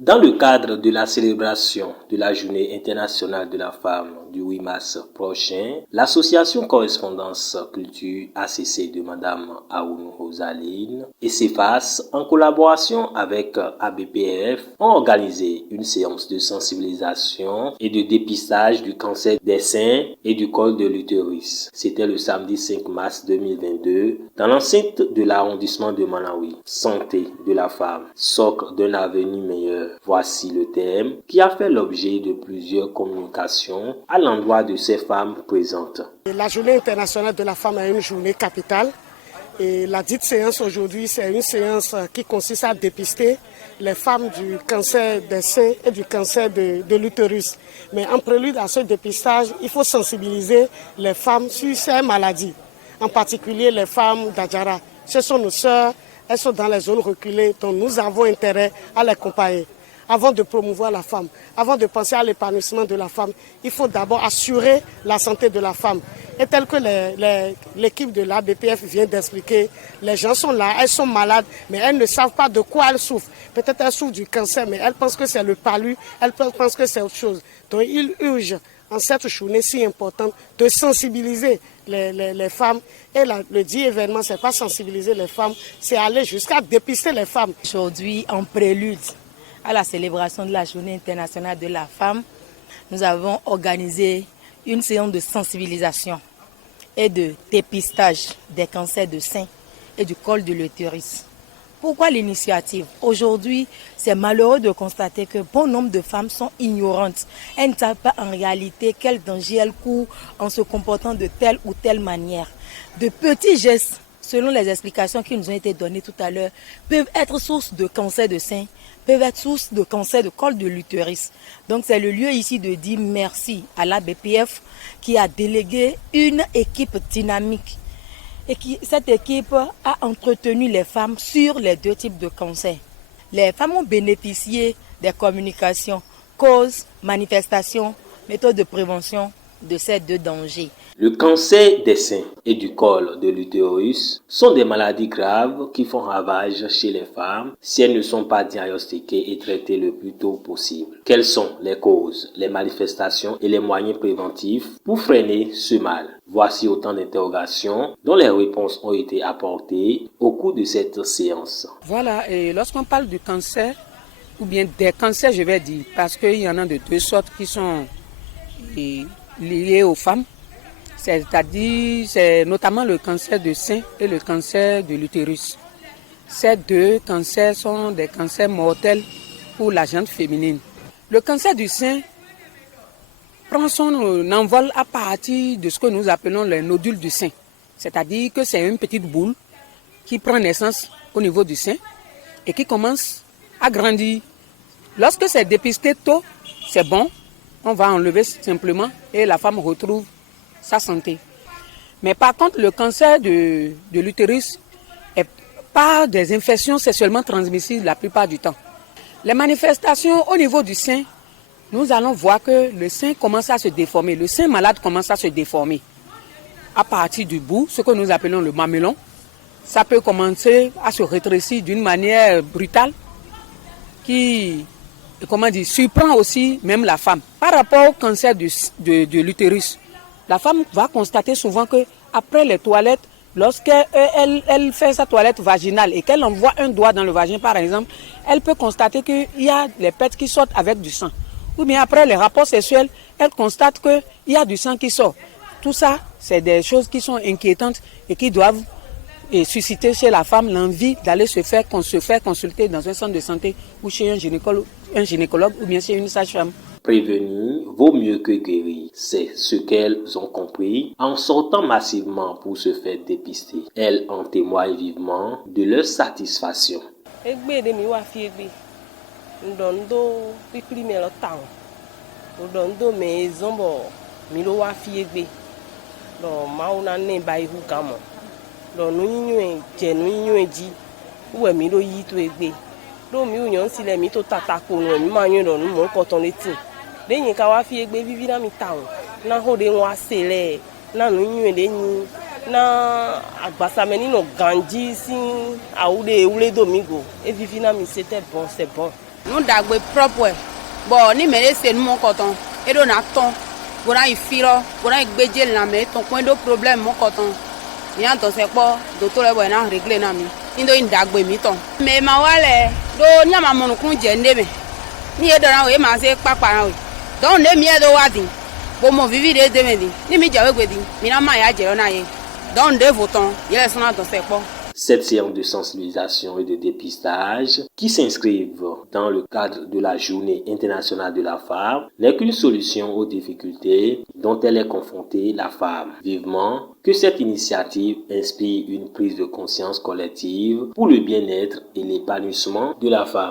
Dans le cadre de la célébration de la Journée internationale de la femme du 8 mars prochain, l'association Correspondance Culture ACC de Madame Aounou Rosaline et CEFAS, en collaboration avec ABPF, ont organisé une séance de sensibilisation et de dépistage du cancer des seins et du col de l'utérus. C'était le samedi 5 mars 2022 dans l'enceinte de l'arrondissement de Manaoui. Santé de la femme, socle d'un avenir meilleur. Voici le thème qui a fait l'objet de plusieurs communications à l'endroit de ces femmes présentes. La Journée internationale de la femme est une journée capitale. Et la dite séance aujourd'hui, c'est une séance qui consiste à dépister les femmes du cancer des seins et du cancer de l'utérus. Mais en prélude à ce dépistage, il faut sensibiliser les femmes sur ces maladies, en particulier les femmes d'Adjara. Ce sont nos sœurs, elles sont dans les zones reculées, donc nous avons intérêt à les accompagner. Avant de promouvoir la femme, avant de penser à l'épanouissement de la femme, il faut d'abord assurer la santé de la femme. Et tel que l'équipe de l'ABPF vient d'expliquer, les gens sont là, elles sont malades, mais elles ne savent pas de quoi elles souffrent. Peut-être elles souffrent du cancer, mais elles pensent que c'est le palu, elles pensent que c'est autre chose. Donc il urge, en cette journée si importante, de sensibiliser les femmes. Et le dit événement, ce n'est pas sensibiliser les femmes, c'est aller jusqu'à dépister les femmes. Aujourd'hui, en prélude à la célébration de la Journée internationale de la femme, nous avons organisé une séance de sensibilisation et de dépistage des cancers de sein et du col de l'utérus. Pourquoi l'initiative? Aujourd'hui, c'est malheureux de constater que bon nombre de femmes sont ignorantes. Elles ne savent pas en réalité quel danger elles courent en se comportant de telle ou telle manière. De petits gestes, selon les explications qui nous ont été données tout à l'heure, peuvent être source de cancer de sein, peuvent être source de cancer de col de l'utérus. Donc c'est le lieu ici de dire merci à l'ABPF qui a délégué une équipe dynamique. Et cette équipe a entretenu les femmes sur les deux types de cancers. Les femmes ont bénéficié des communications, causes, manifestations, méthodes de prévention de ces deux dangers. Le cancer des seins et du col de l'utérus sont des maladies graves qui font ravage chez les femmes si elles ne sont pas diagnostiquées et traitées le plus tôt possible. Quelles sont les causes, les manifestations et les moyens préventifs pour freiner ce mal? Voici autant d'interrogations dont les réponses ont été apportées au cours de cette séance. Voilà, et lorsqu'on parle du cancer, ou bien des cancers, je vais dire, parce qu'il y en a de deux sortes qui sont liées aux femmes. C'est-à-dire, c'est notamment le cancer du sein et le cancer de l'utérus. Ces deux cancers sont des cancers mortels pour la gente féminine. Le cancer du sein prend son envol à partir de ce que nous appelons les nodules du sein. C'est-à-dire que c'est une petite boule qui prend naissance au niveau du sein et qui commence à grandir. Lorsque c'est dépisté tôt, c'est bon, on va enlever simplement et la femme retrouve sa santé. Mais par contre, le cancer de l'utérus est par des infections sexuellement transmissibles la plupart du temps. Les manifestations au niveau du sein, nous allons voir que le sein commence à se déformer. Le sein malade commence à se déformer. À partir du bout, ce que nous appelons le mamelon, ça peut commencer à se rétrécir d'une manière brutale qui, surprend aussi même la femme. Par rapport au cancer de l'utérus, la femme va constater souvent qu'après les toilettes, lorsqu'elle fait sa toilette vaginale et qu'elle envoie un doigt dans le vagin par exemple, elle peut constater qu'il y a les pets qui sortent avec du sang. Ou bien après les rapports sexuels, elle constate qu'il y a du sang qui sort. Tout ça, c'est des choses qui sont inquiétantes et qui doivent susciter chez la femme l'envie d'aller se faire consulter dans un centre de santé ou chez un gynécologue ou bien chez une sage-femme. Prévenir vaut mieux que guérir. C'est ce qu'elles ont compris en sortant massivement pour se faire dépister. Elles en témoignent vivement de leur satisfaction. Denye kawa fi egbe vivi na mi taun na hode nwa sele na nu nyu denyi na agbasa meni no ganji si aude ule domingo e vivi na mi c'était bon. Nous d'agbe propre. Bon, ni me c'est nous mon coton. Et on attend. Voilà il filo, voilà il bédje la mais ton point de problème mon coton. Ni en ton c'est pas docteur le bon régler na mi. Indo in d'agbe mi ton. Mais ma wale do nyama mon kun jende me. Ni e do na we ma se papa na we. Donc ne mi e do wadi. Bon mon vivi de demedi. Ni mi jawe gwedi. Mi na ma ya jero na ye. Donc de voton, il son dans c'est pas. Cette séance de sensibilisation et de dépistage, qui s'inscrivent dans le cadre de la Journée internationale de la femme, n'est qu'une solution aux difficultés dont elle est confrontée la femme. Vivement que cette initiative inspire une prise de conscience collective pour le bien-être et l'épanouissement de la femme.